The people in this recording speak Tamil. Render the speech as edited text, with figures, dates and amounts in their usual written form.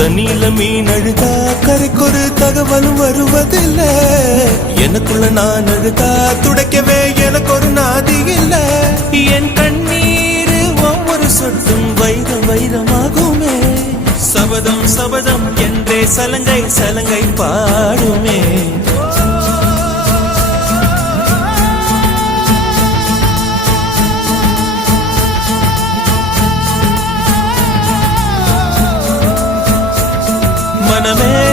தண்ணியில மீன் அழுதா கரைக்கொரு தகவலும் வருவதில்ல. எனக்குள்ள நான் அழுதா துடைக்கவே எனக்கு ஒரு நாதி இல்ல. என் கண்ணீர் ஒவ்வொரு சொட்டும் வைரம் வைரமாகுமே. சபதம் சபதம் என்றே சலங்கை சலங்கை பாடுமே. மனமே